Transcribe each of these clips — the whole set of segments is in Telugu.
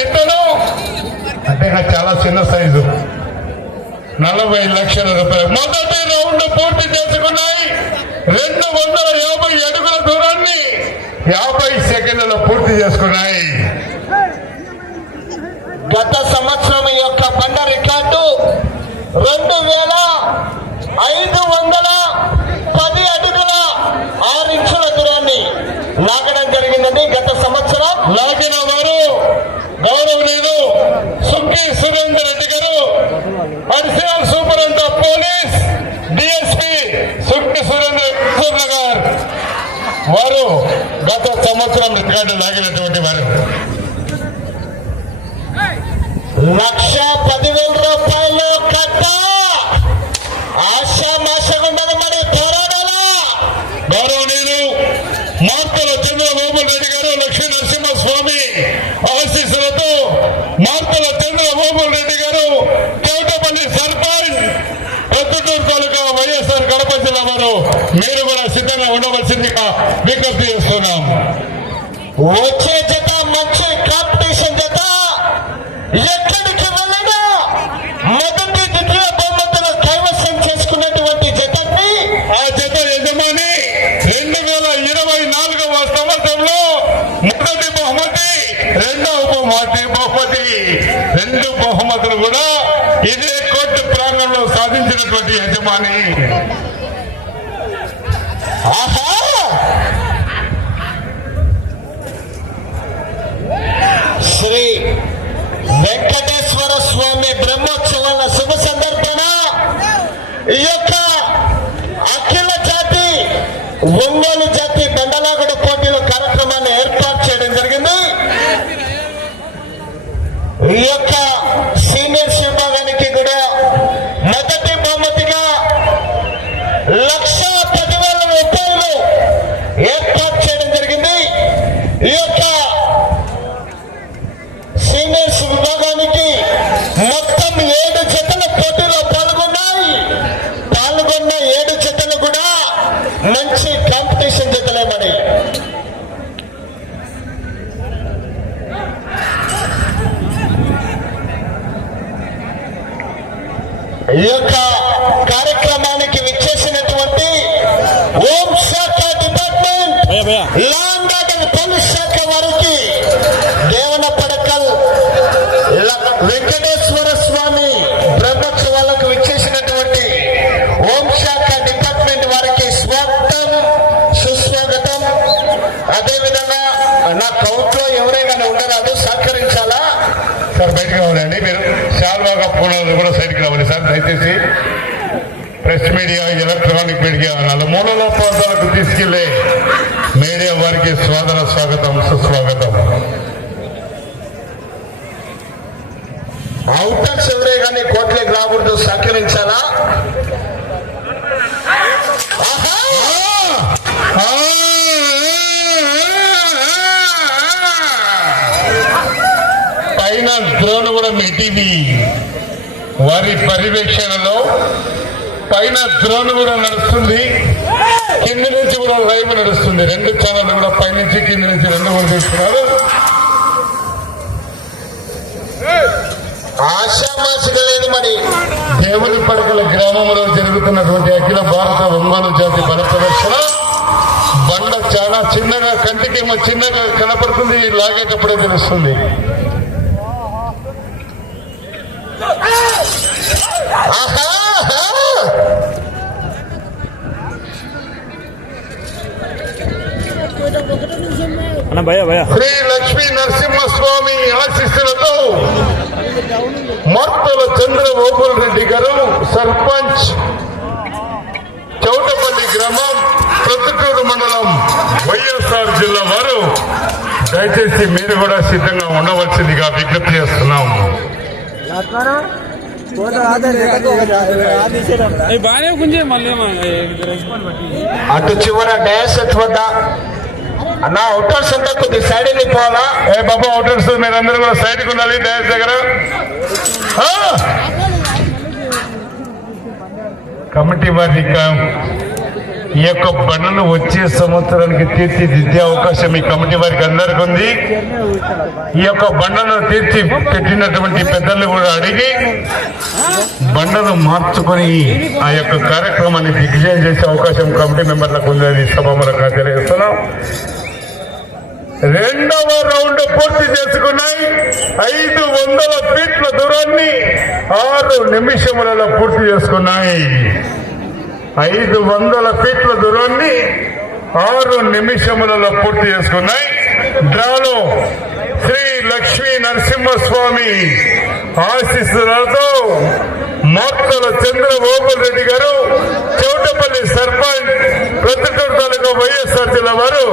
గిత్తలు అంటే చాలా చిన్న సైజు 40 లక్షల రూపాయలు. మొదటి రౌండ్ పూర్తి చేసుకున్నాయి. 250 అడుగుల దూరాన్ని 50 సెకండ్లలో పూర్తి చేసుకున్నాయి. గత సంవత్సరం యొక్క బండ రికార్డు 2510 అడుగుల 6 ఇంచుల దూరాన్ని లాగడం జరిగిందండి. గత సంవత్సరం లాగిన వారు గౌరవనీయులు సుక్కి సురేందర్ రెడ్డి గారు, additional superintendent of police DSP Sukki Surender గారు. వారు గత సంవత్సరం రికార్డు లాగినటువంటి వారు. 1,10,000 రూపాయలు కట్ట ఆశామాషగా ఉండదు. మరి పోరాడాలా. గౌరవనీయులు మార్తల చంద్రబాబు రెడ్డి గారు లక్ష్మీ నరసింహస్వామి ఆశీస్సులతో మార్తల చంద్రబాబు రెడ్డి గారు కేవటపల్లి సర్పంచ్ ప్రొద్దుటూరు తాలూకా వైఎస్ఆర్ కడప జిల్లా వారు మీరు కూడా సిద్ధంగా ఉండవలసిందిగా విజ్ఞప్తి చేస్తున్నాం. వచ్చే జత మంచి కాంపిటీషన్ జత. ఎక్కడికి వెళ్ళినా మొదటి ద్వితీయ బహుమతులు కైవసం చేసుకున్నటువంటి జతని ఆ జత యజమాని 2024వ సంవత్సరంలో మొదటి బహుమతి, రెండవ బహుమతి 2 బహుమతులు కూడా ఇదే కోర్టు ప్రాంగణంలో సాధించినటువంటి యజమాని. ఆహా, శ్రీ వెంకటేశ్వర స్వామి బ్రహ్మోత్సవాల శుభ సందర్భన ఈ యొక్క అఖిల జాతి ఒంగోలు జాతి బండలాగుడు పోటీల కార్యక్రమాన్ని ఏర్పాటు చేయడం జరిగింది. ఈ యొక్క సీనియర్స్ విభాగానికి కూడా మొదటి బహుమతిగా 1,10,000 రూపాయలు ఏర్పాటు చేయడం జరిగింది. ఈ యొక్క సీనియర్స్ విభాగానికి మొత్తం 7 జతల పోటీలో పాల్గొన్నాయి. పాల్గొన్న 7 జతలు కూడా మంచి కాంపిటీషన్ జతలే. మరి ఈ యొక్క కార్యక్రమానికి విచ్చేసినటువంటి హోంశాఖ డిపార్ట్మెంట్, ల్యాండ్ ఆర్డర్ పోలీస్ శాఖ వారికి, దేవనపడకల్ వెంకటేశ్వర స్వామి బ్రహ్మోత్సవాలకు విచ్చేసినటువంటి హోంశాఖ డిపార్ట్మెంట్ వారికి స్వాగతం, సుస్వాగతం. అదేవిధంగా నా కౌంట్లో ఎవరైనా ఉండరాదు, సహకరించాలా సార్. బయటకు రావాలండి. మీరు శాల్వాగా పూర్ణాలు కూడా సైడ్కి రావాలి సార్. దయచేసి ప్రెస్ మీడియా, ఎలక్ట్రానిక్ మీడియా మూలలో ప్రాంతాలకు తీసుకెళ్లే మీడియా వారికి స్వాగతం, సుస్వాగతం. అవుటర్స్ ఎవరే కానీ కోట్లకి రాకూడదు, సహకరించాలా. పైన డ్రోన్ కూడా మీ టీవీ వారి పర్యవేక్షణలో పైన డ్రోన్ కూడా నడుస్తుంది, కింది నుంచి కూడా లైవ్ నడుస్తుంది. 2 ఛానళ్ళు కూడా పైనుంచి కింది నుంచి 2 కూడా తీస్తున్నారు. ఆశామాసిగా లేదు. మరి దేవుని పడకల గ్రామంలో జరుగుతున్నటువంటి అఖిల భారత ఒంగోలు జాతి బల ప్రదర్శన బండ చాలా చిన్నగా, కంటికేమో చిన్నగా కనపడుతుంది, లాగేటప్పుడే తెలుస్తుంది. శ్రీ లక్ష్మీ నరసింహస్వామి ఆశీస్సులతో మార్తల చంద్రబాబు రెడ్డి గారు, సర్పంచ్, చౌటపల్లి గ్రామం, ప్రొద్దుటూరు మండలం, వైఎస్ఆర్ జిల్లా వారు దయచేసి మీరు కూడా సిద్ధంగా ఉండవలసిందిగా విజ్ఞప్తి చేస్తున్నాం. అటు చివర డ్యాష్ వద్ద అన్న అవుటర్స్ అంతా కొద్ది సైడ్ వెళ్ళిపోవాలా. బాబా అవుటర్స్ మీరందరూ కూడా సైడ్కి ఉండాలి డ్యాష్ దగ్గర. కమిటీ వారి ఈ యొక్క బండను వచ్చే సంవత్సరానికి తీర్చిదిద్దే అవకాశం ఈ కమిటీ వారికి అందరికీ ఉంది. ఈ యొక్క బండను తీర్చి పెట్టినటువంటి పెద్దలు కూడా అడిగి బండను మార్చుకొని ఆ యొక్క కార్యక్రమాన్ని దిగ్విజయం చేసే అవకాశం కమిటీ మెంబర్లకు ఉందని సభాముఖంగా తెలియజేస్తున్నాం. రెండవ రౌండ్ పూర్తి చేసుకున్నాయి. 500 ఫీట్ల దూరాన్ని 6 నిమిషములలో పూర్తి చేసుకున్నాయి. 500 ఫీట్ల దూరాన్ని 6 నిమిషములలో పూర్తి చేసుకున్నాయి. డ్రాలో శ్రీ లక్ష్మీ నరసింహస్వామి ఆశీస్సులతో మోత్తల చంద్రబాబు రెడ్డి గారు, చౌటపల్లి సర్పంచ్, ప్రతిటూరు తాలూకా వైఎస్ఆర్ జిల్లా వారు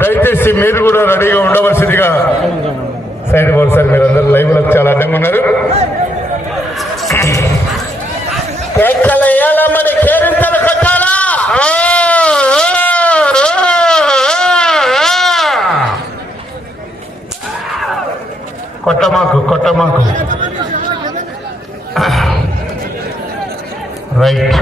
దయచేసి మీరు కూడా రెడీగా ఉండవలసిందిగా. సైడ్ పోవాలి సార్, మీరు అందరూ లైవ్ లో చాలా అడ్డంగా ఉన్నారు. కేరింతలు కొట్టాలా? కొట్టమాకు రైట్.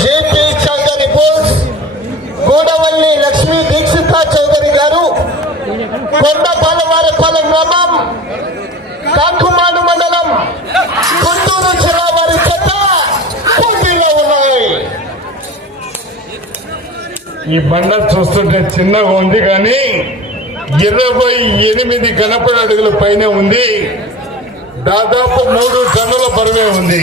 జేపీ చౌదరి బోస్, గూడవల్లి లక్ష్మీ దీక్షిత చౌదరి గారు, కొండపాలవారిపాలెం గ్రామం, కాకుమాను మండలం, గుంటూరు జిల్లా వారి చెత్త పోటీలో ఉన్నాయి. ఈ బండ చూస్తుంటే చిన్నగా ఉంది కానీ 28 గణపతి అడుగుల పైన ఉంది. దాదాపు 3 టన్నుల బరువే ఉంది.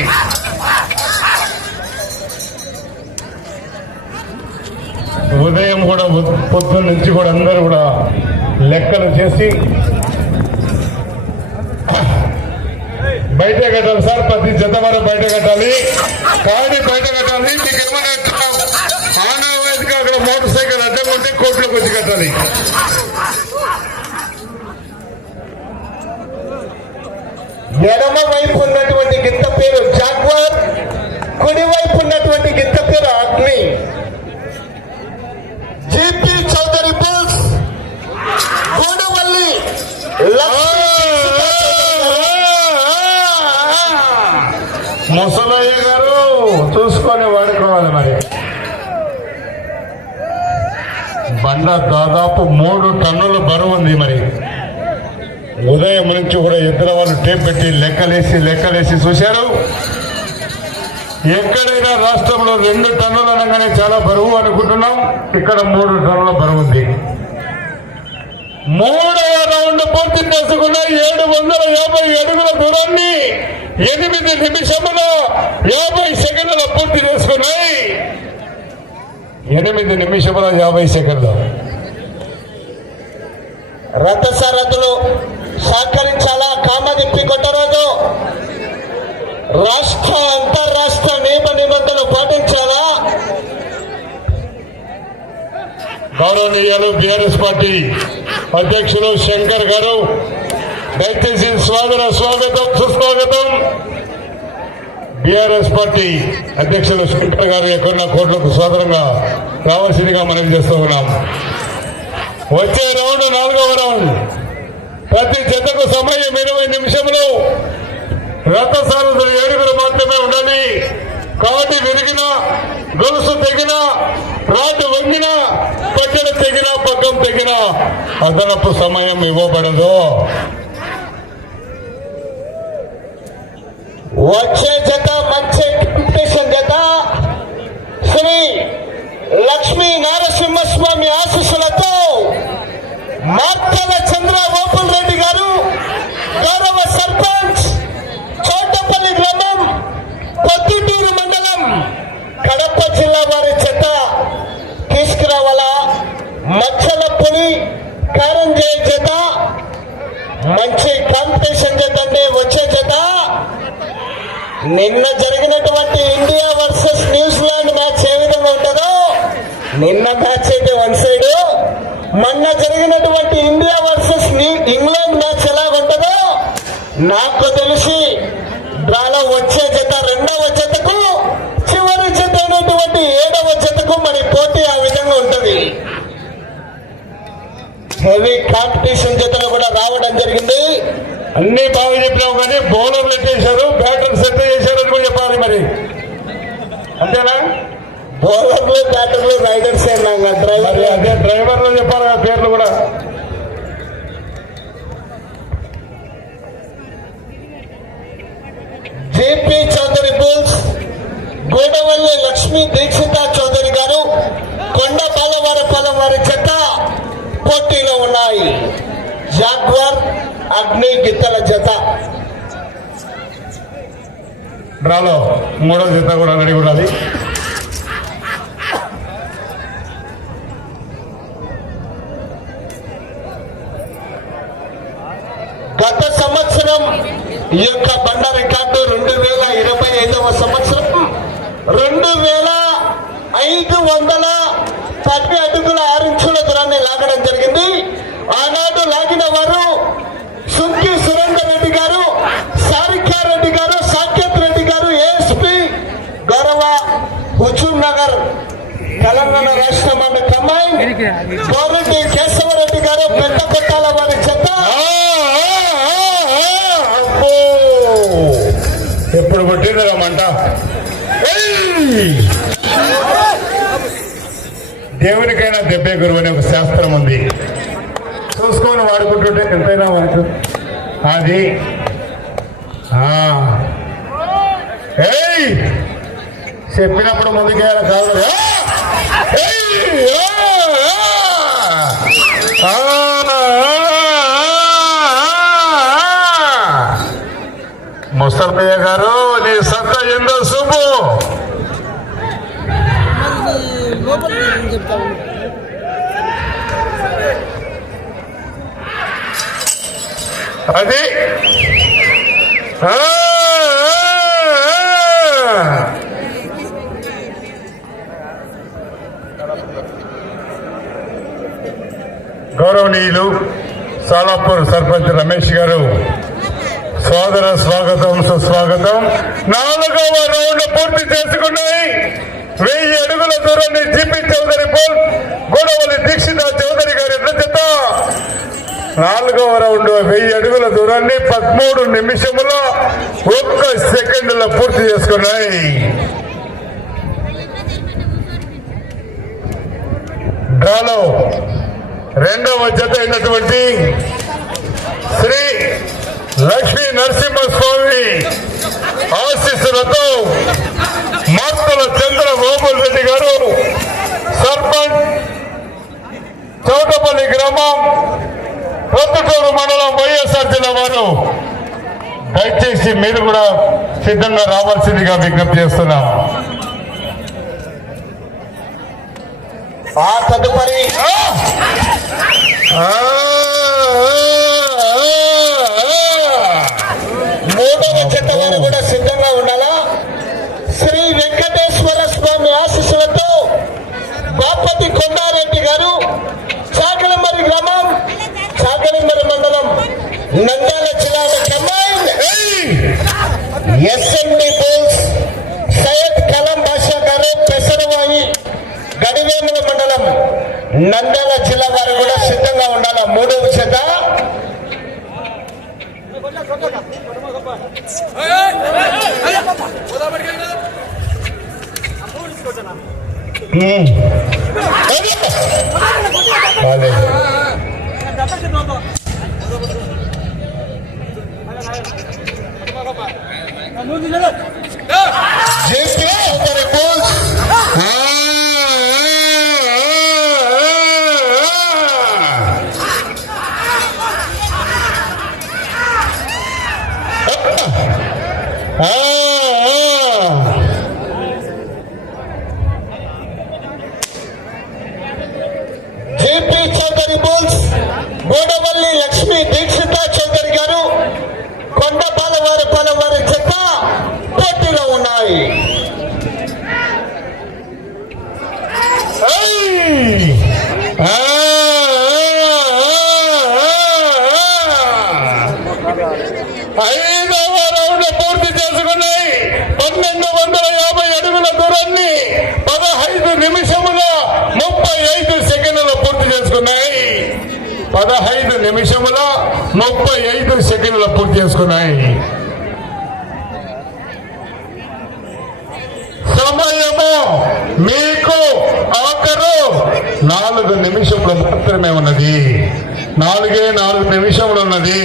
ఉదయం కూడా పొద్దున్న నుంచి కూడా అందరూ కూడా లెక్కలు చేసి బయట కట్టాలి సార్. ప్రతి జత వారు బయట కట్టాలి, కానీ బయట కట్టాలి. మీకు ఏమైనా ఆనవాయితీగా అక్కడ మోటార్ సైకిల్ అడ్డం ఉంటే కోర్టులోకి వచ్చి కట్టాలి. ఎడమ వైపు ఉన్నటువంటి గిత్త పేరు జాగ్వార్, కుడి వైపు ఉన్నటువంటి గిత్త పేరు అగ్ని. జీపీ చౌదరి బోస్, గూడవల్లి ముసలయ్య గారు చూసుకొని వాడుకోవాలి. మరి బండ దాదాపు 3 టన్నుల బరువు ఉంది. మరి ఉదయం నుంచి కూడా ఇద్దరు వాళ్ళు టేప్ పెట్టి లెక్కలేసి చూశారు. ఎక్కడైనా రాష్ట్రంలో 2 టన్నులు అనగానే చాలా బరువు అనుకుంటున్నాం. ఇక్కడ 3 టన్నుల బరువు ఉంది. 3వ రౌండ్ పూర్తి చేసుకున్న 750 అడుగుల దూరాన్ని 8 నిమిషముల 50 సెకండ్ల పూర్తి చేసుకున్నాయి. 8 నిమిషముల 50 సెకండ్లు. రథసారథులు సహకరించాలా? కామదిప్పి కొట్టరాదు. రాష్ట్ర అంతర్రాష్ట్ర నియమ నిబంధనలు పాటించాలా? గౌరవనీయులు బీఆర్ఎస్ పార్టీ అధ్యక్షులు శంకర్ గారు దయచేసి స్వాగతం సుస్వాగతం. బీఆర్ఎస్ పార్టీ అధ్యక్షులు శంకర్ గారు ఎక్కడున్న కోట్లకు స్వాగతంగా రావాల్సిందిగా మనం చేస్తూ ఉన్నాం. వచ్చే రౌండ్ 4వ రౌండ్. ప్రతి జతకు సమయం 20 నిమిషములు. రథసారథులు 7 మాత్రమే ఉండాలి. కాటి విరిగినా, గొలుసు తెగినా, రాటు వంగినా, పట్టెడు తెగినా, పక్కం తెగినా అదనపు సమయం ఇవ్వబడదు. వచ్చే జత మంచి కాంపిటీషన్ జత శ్రీ లక్ష్మీ నరసింహస్వామి ఆశీస్సులతో మార్తల చంద్రబాబు రెడ్డి గారు, గౌరవ సర్పంచ్, చౌటపల్లి గ్రామం, పొద్దుటూరు మండలం, కడప జిల్లా వారి చెత్త తీసుకురావాలా? మచ్చలపల్లి కారంజే జత మంచి కాంపిటీషన్ జత అండి. వచ్చే జత నిన్న జరిగినటువంటి ఇండియా వర్సెస్ న్యూజిలాండ్ మ్యాచ్ ఏ విధంగా ఉంటుందో, నిన్న మ్యాచ్ అయితే 1 సైడ్, మొన్న జరిగినటువంటి ఇండియా వర్సెస్ ఇంగ్లాండ్ మ్యాచ్ ఎలా ఉంటుందో నాకు తెలిసి డ్రాలో వచ్చే జత రెండవ జతకు, చివరి జత అయినటువంటి ఏడవ జతకు మరి పోటీ ఆ విధంగా ఉంటుంది. హెవీ కాంపిటీషన్ జతలు కూడా రావడం జరిగింది. అన్ని బాగా చెప్పినావు కానీ బౌలర్లు ఎట్టేశారు, బ్యాటర్స్ ఎట్ట చేశారు అని కూడా చెప్పాలి మరి. అంతేనా? బౌలర్లు, బ్యాటర్లు, రైడర్స్ మరి డ్రైవర్ అదే డ్రైవర్లు చెప్పాలి కదా పేర్లు కూడా. జేపీ చౌదరి బుల్స్, గోడవల్లి లక్ష్మీ దీక్షిత చౌదరి గారు, కొండ పాలవారపాలెం వారి చెత్త పోటీలో ఉన్నాయి. జాగ్వార్, అగ్ని గిత్తల జత. డ్రాలో మూడో జత కూడా రెడీ ఉండాలి. గత సంవత్సరం ఈ యొక్క బండ రికార్డు 2025వ సంవత్సరం 2510 అడుగుల 6 ఇంచుల దూరాన్ని లాగడం జరిగింది. ఆనాడు లాగిన వారు సుంకి సురేందర్ రెడ్డి గారు, సారికారెడ్డి గారు, సాకేత్ రెడ్డి గారు, ఏఎస్పీ గౌరవ హుజూర్ నగర్ తెలంగాణ రాష్ట్ర మండలి కమ్మాయి గౌరెడ్డి కేశవరెడ్డి గారు, పెద్ద కొట్టాల వారి చెత్త. ఎప్పుడు కొట్టిందమంట. దేవునికైనా దెబ్బే గురువు అనే ఒక శాస్త్రం ఉంది. చూసుకొని వాడుకుంటుంటే ఎంతైనా మనకు అది. ఏయ్ చెప్పినప్పుడు ముందుకేయాలి కాదు. ముస్తఫయ్య గారు నీ సత్తా ఎందో శుభు. అది గౌరవనీయులు సాలాపూర్ సర్పంచ్ రమేష్ గారు, సోదర స్వాగతం, సుస్వాగతం. 4వ రౌండ్ పూర్తి చేసుకున్నాయి. 1000 అడుగుల దూరాన్ని జీపీ చౌదరి పోల్, గోడవల్లి దీక్షిత చౌదరి గారి ఎట్ల చేత 4వ రౌండ్ 1000 అడుగుల దూరాన్ని 13 నిమిషముల 1 సెకండ్లో పూర్తి చేసుకున్నాయి. డ్రాలో రెండవ జత అయినటువంటి శ్రీ లక్ష్మీ నరసింహస్వామి ఆశీస్సులతో మార్తల చంద్రబాబు రెడ్డి గారు, సర్పంచ్, చౌటపల్లి గ్రామం, ప్రొద్దుటూరు మండలం, వైఎస్ఆర్ జిల్లా వారు దయచేసి మీరు కూడా సిద్ధంగా రావాల్సిందిగా విజ్ఞప్తి చేస్తున్నాం. ఆ తదుపరి మూడవ జత వారు కూడా సిద్ధంగా ఉండాలా. శ్రీ వెంకటేశ్వర స్వామి ఆశీస్సులతో బాపతి కొండారెడ్డి గారు, చాకలిమరి గ్రామం, చాకలిమరి మండలం, నంద్యాల జిల్లా combined SMD bulls, Syed Kalam Basha garu, Pesaravai, Gadivemula మండలం, నంద్యాల జిల్లా వారు కూడా సిద్ధంగా ఉండాలా. మూడవ జత JP Chaudhary Bulls, JP Chaudhary Bulls, Godavalli Lakshmi Dikshita Chaudhary గారు, కొండపాలవారపాలెం వారి చెత్త పోటీలో ఉన్నాయి. ఐదవ రౌండ్ పూర్తి చేసి 15 నిమిషముల 35 సెకండ్లు పూర్తి చేసుకున్నాయి. సమయము మీకు ఆఖరు 4 నిమిషములు మాత్రమే ఉన్నది. 4 నిమిషములు ఉన్నది.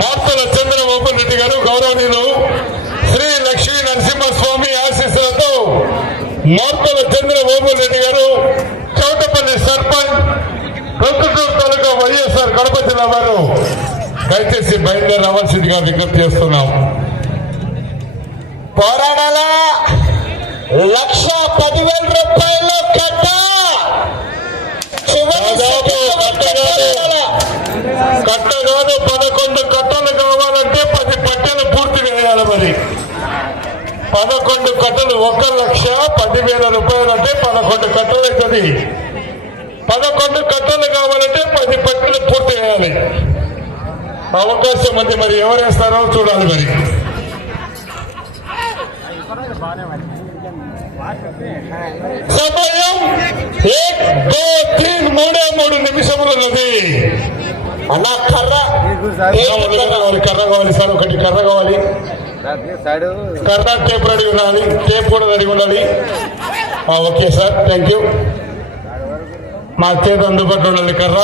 మార్తల చంద్రబాబు రెడ్డి గారు గౌరవనీయులు శ్రీ లక్ష్మీ నరసింహస్వామి ఆశీస్సులతో మార్తల చంద్రబాబు రెడ్డి గారు చౌటపల్లి సర్పంచ్ ప్రొద్దుటూరు తాలూకా వైఎస్ఆర్ కడప జిల్లా వారు దయచేసి బయలుదేరి రావాల్సిందిగా విజ్ఞప్తి చేస్తున్నాం. పోరాడాల 1,10,000 రూపాయలు కట్ట కట్టగాదు 11 కట్టలు కావాలంటే 10 పట్టెలు పూర్తి వేయాలి. మరి 11 కట్టలు 1,10,000 రూపాయలు అంటే 11 కట్టలు అవుతుంది. 11 కట్టలు కావాలంటే 10 పట్టెలు పూర్తి వేయాలి. అవకాశం ఉంది, మరి ఎవరు వేస్తారో చూడాలి. మరి సమయం 1, 2, 3 3 నిమిషములు ఉన్నది. అన్నా కర్ర కర్ర కావాలి సార్, ఒకటి కర్ర కావాలి. కర్ర టేప్ రెడీ ఉండాలి, టేప్ కూడా రెడీ ఉండాలి. Okay sir, thank you. మా చేతి అందుబాటులో ఉండాలి కర్ర.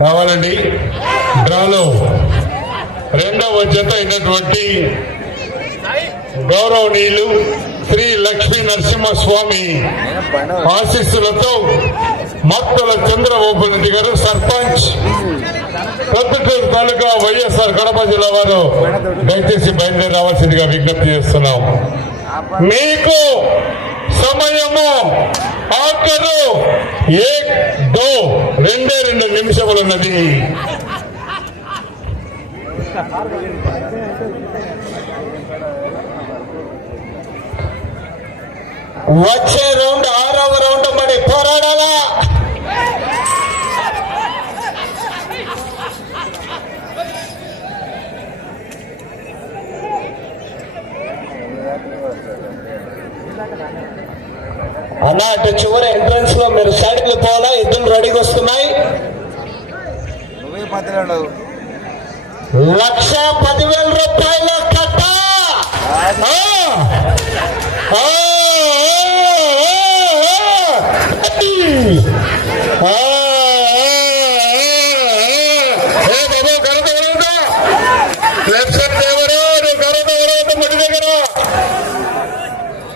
కావాలండి. డ్రాలో 2వ జత అయినటువంటి గౌరవనీయులు శ్రీ లక్ష్మీ నరసింహస్వామి ఆశీస్సులతో మార్తల చంద్రబాబు రెడ్డి గారు సర్పంచ్ ప్రొద్దుటూరు తాలూకా వైఎస్ఆర్ కడప జిల్లా వారు దయచేసి బయలుదేరి రావాల్సిందిగా విజ్ఞప్తి చేస్తున్నాం. మీకు సమయము ఆఖరు 2 నిమిషములు ఉన్నది. వచ్చే రౌండ్ 6వ రౌండ్ మరి పోరాడాలా. అన్నా అటు చివరి ఎంట్రన్స్ లో మీరు సైడ్ కి పోవాలా. ఎద్దులు రెడీగా వస్తున్నాయి. 1,10,000 రూపాయల కట్ట.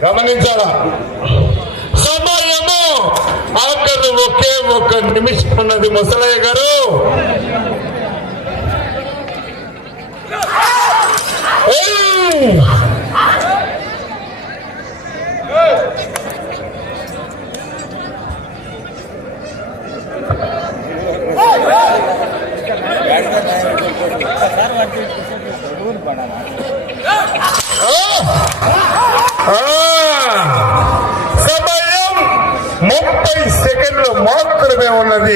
గమనించాలా. సమయము ఆఖరు 1 నిమిషం ఉన్నది. ముసలయ్య గారు సమయం 30 సెకండ్లు మాత్రమే ఉన్నది.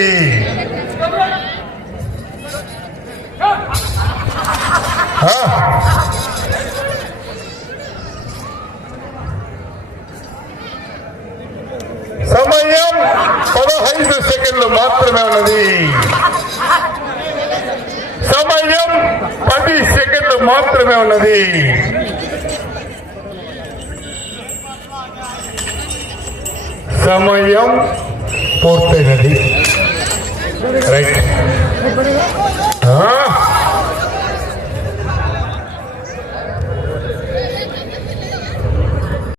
సమయం 15 సెకండ్లు మాత్రమే ఉన్నది. సమయం 10 సెకండ్లు మాత్రమే ఉన్నది. సమయం పూర్తయినది. రైట్.